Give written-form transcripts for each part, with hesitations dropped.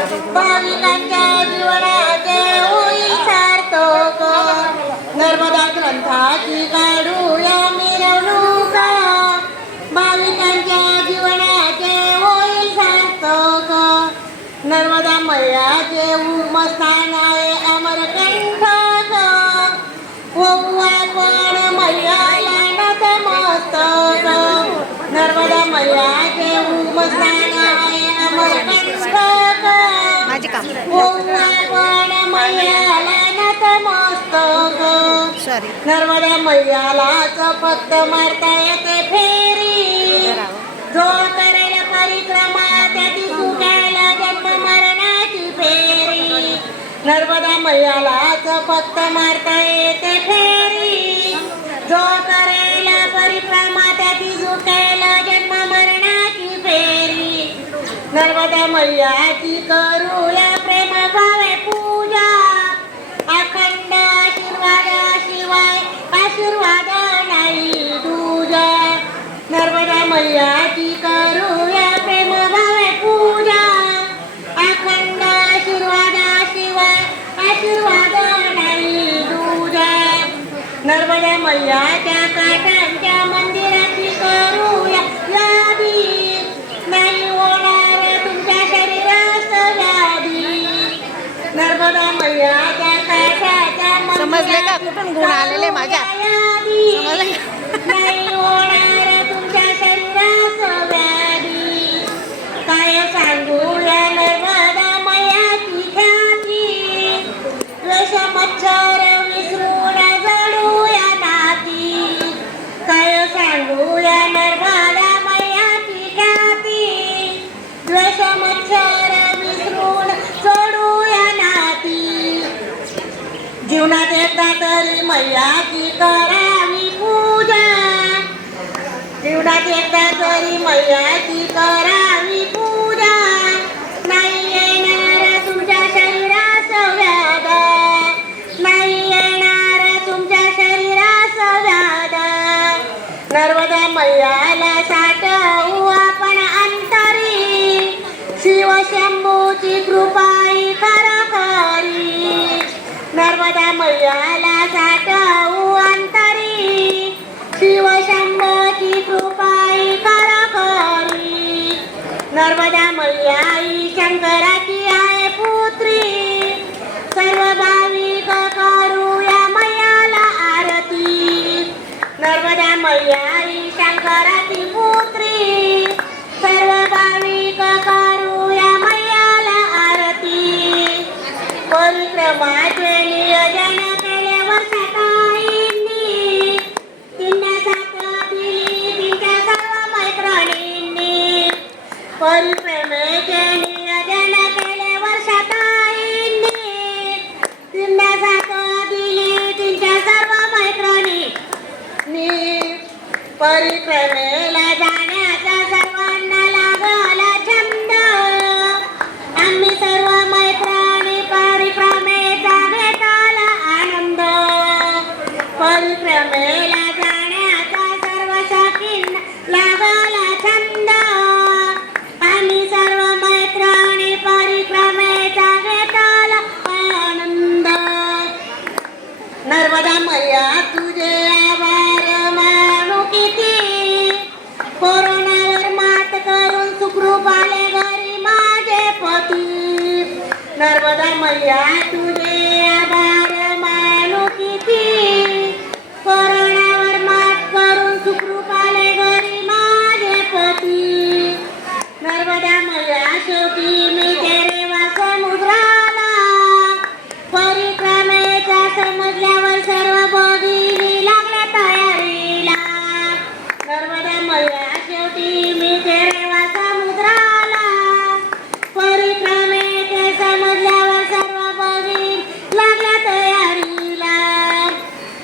भाविकांच्या जीवनाचे होईल सार्थक नर्मदा ग्रंथाची काढूया मिरवणूक भाविकांच्या जीवनाचे होईल सार्थक नर्मदा मैयाचे उमस्थान आहे अमरकंठक होऊ आपण मैयाला नतमस्तक नर्मदा मैयाचे उमस्थान आहे अमरकंठक होऊ आपण मैयाला नतमस्तक नर्मदा मैयालाच फक्त मारता येते फेरी जो करेल परिक्रमा त्याची सुटायला जन्म मरणाची फेरी नर्मदा मैयालाच फक्त मारता येते फेरी जो करेल परिक्रमा त्याची सुटायला जन्म मरणाची फेरी नर्मदा मैयाची करूया प्रेम भावे पूजा अखंड आशीर्वादाशिवाय आशीर्वाद नाही तुझा नर्मदा मैयाची करूया प्रेम भावे पूजा अखंड आशीर्वादाशिवाय आशीर्वाद नाही तुझा नर्मदा मैयाच्या काठांच्या मंदिराची करूया यादी नाही होणार तुमच्या शरीरास व्याधी नर्मदा मैयाच्या काठाच्या समजले का कुठून गुण आलेले माझ्या नाही होणार तुमच्या शरीरास व्याधी काय सांगूया नर्मदा मैयाची ख्याती द्वेष मच्छर विसरून जडूया नाती काय सांगूया नर्मदा मैयाची ख्याती द्वेष मच्छर विसरून जडूया नाती जीवनात एकदा तरी मैयाची करावी पूजा जीवनात एकदा तरी मैयाची करावी पूजा नाही येणार तुमच्या शरीरास व्याध नाही येणार तुमच्या शरीरास व्याध नर्मदा मैयाला साठवू आपण अंतरी शिवशंभूची कृपाई खरी नर्मदा मैयाला साठवू अंतरी शिवशंभूची कृपाई खरी नर्मदा मैया ही शंकराची आहे पुत्री सर्व भाविक करूया मैयाला आरती नर्मदा मैया ही शंकराची पुत्री सर्व भाविक करूया मैयाला आरती परिक्रमाचे नियोजन केले वर्षाताईंनी तिन्यासात दिली तिच्या सर्व मैत्रिणींनी परिक्रमेचे नियोजन केले वर्षाताईंनी तिन्यासात दिली तिच्या सर्व मैत्रिणींनी परिक्रमेला जाण्याचा सर्वांना लागला छंद आम्ही सर्व मैत्रिणी परिक्रमेचा घेतला आनंद परिक्रमेला जाण्याचा सर्व सखींना लागला छंद आम्ही सर्व मैत्रिणी परिक्रमेचा घेतला आनंद नर्मदा मैया तुझे आभार मानू किती कोरोनावर मात करून सुखरूप आले घरी माझे पती नर्मदा मैया तुझे आभार मानू किती कोरोनावर मात करून सुखरूप आले घरी माझे पती नर्मदा मैया शेवटी मी तेरेवा समुद्राला परिक्रमेचा समजल्यावर सर्व भगिनी लागल्या तयारीला नर्मदा मैया शेवटी मी तेरेवा समुद्राला परिक्रमेचे समजल्यावर सर्व भगिनी लागल्या तयारीला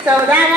14